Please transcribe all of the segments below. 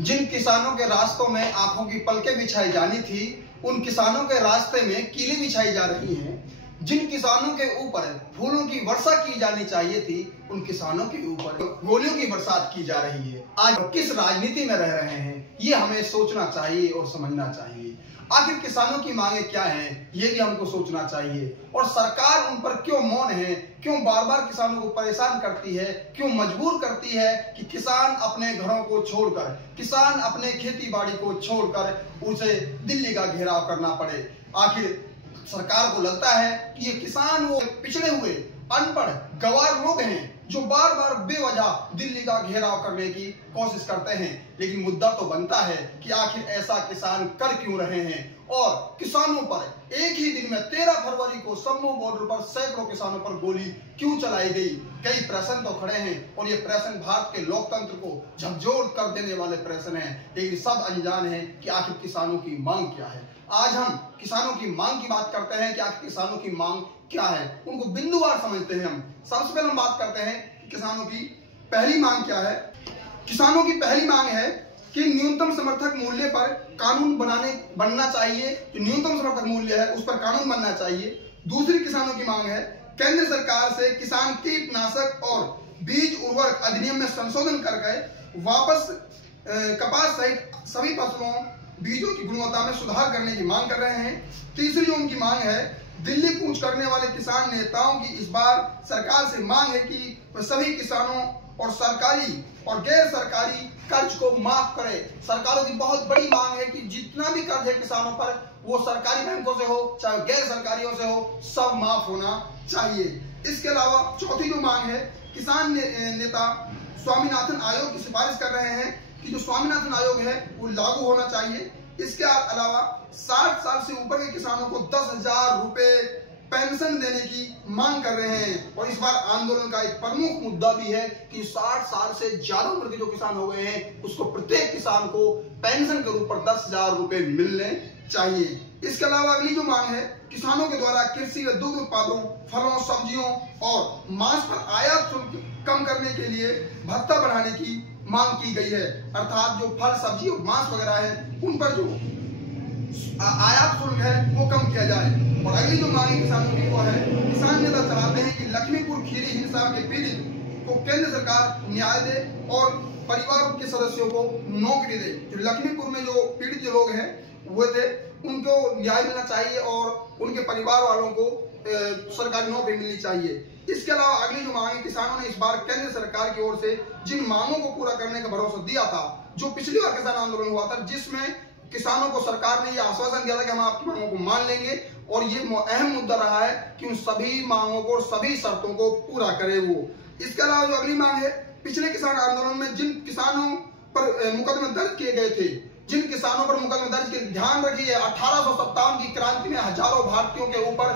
जिन किसानों के रास्तों में आंखों की पलकें बिछाई जानी थी, उन किसानों के रास्ते में कीलें बिछाई जा रही हैं। जिन किसानों के ऊपर फूलों की वर्षा की जानी चाहिए थी, उन किसानों के ऊपर गोलियों की बरसात की जा रही है। आज किस राजनीति में रह रहे हैं, ये हमें सोचना चाहिए और समझना चाहिए। आखिर किसानों की मांगे क्या हैं, ये भी हमको सोचना चाहिए। और सरकार उन पर क्यों मौन है, क्यों बार बार किसानों को परेशान करती है, क्यों मजबूर करती है कि किसान अपने घरों को छोड़कर, किसान अपने खेती बाड़ी को छोड़कर उसे दिल्ली का घेराव करना पड़े। आखिर सरकार को लगता है कि ये किसान वो पिछड़े हुए अनपढ़ गंवार लोग हैं जो बार बार बेवजह दिल्ली का घेराव करने की कोशिश करते हैं। लेकिन मुद्दा तो बनता है कि आखिर ऐसा किसान कर क्यों रहे हैं और किसानों पर एक ही दिन में 13 फरवरी को सम्मू बॉर्डर पर सैकड़ों किसानों पर गोली क्यों चलाई गई। कई प्रश्न तो खड़े हैं और ये प्रश्न भारत के लोकतंत्र को झकझोर कर देने वाले प्रश्न हैं, लेकिन सब अनजान है कि आखिर किसानों की मांग क्या है। आज हम किसानों की मांग की बात करते हैं कि आखिर किसानों की मांग क्या है, उनको बिंदुवार समझते हैं। हम सबसे पहले हम बात करते हैं कि किसानों की पहली मांग क्या है। किसानों की पहली मांग है कि न्यूनतम समर्थक मूल्य पर कानून बनना चाहिए। जो न्यूनतम समर्थक मूल्य है उस पर कानून बनना चाहिए। दूसरी किसानों की मांग है केंद्र सरकार से किसान कीटनाशक और बीज उर्वरक अधिनियम में संशोधन करके वापस कपास सहित सभी फसलों बीजों की गुणवत्ता में सुधार करने की मांग कर रहे हैं। तीसरी जो उनकी मांग है, दिल्ली कूच करने वाले किसान नेताओं की इस बार सरकार से मांग है कि वह सभी किसानों और सरकारी और गैर सरकारी कर्ज को माफ करे। सरकारों की बहुत बड़ी मांग है कि जितना भी कर्ज है किसानों पर, वो सरकारी बैंकों से हो चाहे गैर सरकारियों से हो, सब माफ होना चाहिए। इसके अलावा चौथी जो मांग है, किसान नेता स्वामीनाथन आयोग की सिफारिश कर रहे हैं कि जो स्वामीनाथन आयोग है वो लागू होना चाहिए। इसके अलावा 60 साल से ऊपर के किसानों को 10,000 रुपए पेंशन देने की मांग कर रहे हैं। और इस बार आंदोलन का एक प्रमुख मुद्दा भी है कि 60 साल से ज्यादा उम्र के जो किसान हो गए हैं उसको प्रत्येक किसान को पेंशन के रूप पर 10,000 रुपए मिलने चाहिए। इसके अलावा अगली जो मांग है, किसानों के द्वारा कृषि व दुग्ध उत्पादों, फलों, सब्जियों और मांस पर आयात शुल्क कम करने के लिए भत्ता बढ़ाने की मांग की गई है। अर्थात जो फल, सब्जी और मांस वगैरह है उन पर जो आयात शुल्क है वो कम किया जाए। और अगली जो मांग किसानों की वो है, किसान नेता चाहते हैं कि लखीमपुर खीरी हिंसा के पीड़ित को केंद्र सरकार न्याय दे और परिवार के सदस्यों को नौकरी दे। जो लखीमपुर में जो पीड़ित जो लोग हैं वो थे, उनको न्याय मिलना चाहिए और उनके परिवार वालों को सरकारी नौकरी मिलनी चाहिए। इसके अलावा अगली जो मांग है, किसानों ने इस बार केंद्र सरकार की ओर से जिन मांगों को पूरा करने का भरोसा दिया था, जो पिछली बार किसान आंदोलन हुआ था जिसमें किसानों को सरकार ने यह आश्वासन दिया था कि हम आपकी मांगों को मान लेंगे, और ये अहम मुद्दा रहा है कि उन सभी मांगों को और सभी शर्तों को पूरा करे वो। इसके अलावा जो अगली मांग है, पिछले किसान आंदोलन में जिन किसानों पर मुकदमे दर्ज किए गए थे, जिन किसानों पर मुकदमे दर्ज किए, ध्यान रखिए 1857 की क्रांति में हजारों भारतीयों के ऊपर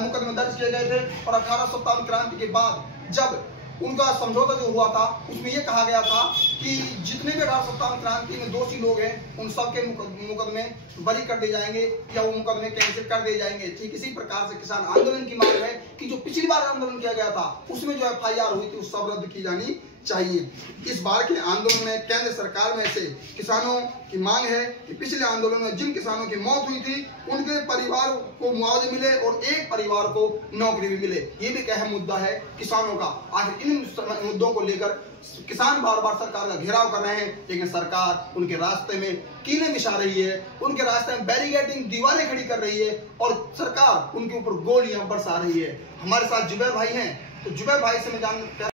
मुकदमे दर्ज किए गए थे। और 1857 क्रांति के बाद जब उनका समझौता जो हुआ था उसमें यह कहा गया था कि जितने भी 1857 क्रांति में दोषी लोग हैं उन सबके मुकदमे बरी कर दिए जाएंगे या वो मुकदमे कैंसिल कर दिए जाएंगे। ठीक इसी प्रकार से किसान आंदोलन की मांग है कि जो पिछली बार आंदोलन किया गया था उसमें जो FIR हुई थी वो सब रद्द की जानी चाहिए। इस बार के आंदोलन में केंद्र सरकार में से किसानों की मांग है कि पिछले आंदोलन में जिन किसानों की मौत हुई थी उनके परिवार को मुआवजे मिले और एक परिवार को नौकरी भी मिले। ये भी एक अहम मुद्दा है किसानों का। आखिर इन मुद्दों को लेकर किसान बार बार सरकार का घेराव कर रहे हैं, लेकिन सरकार उनके रास्ते में कीलें बिछा रही है, उनके रास्ते में बैरिकेडिंग दीवारें खड़ी कर रही है और सरकार उनके ऊपर गोलियां बरसा रही है। हमारे साथ जुबैर भाई हैं, तो जुबैर भाई से मैं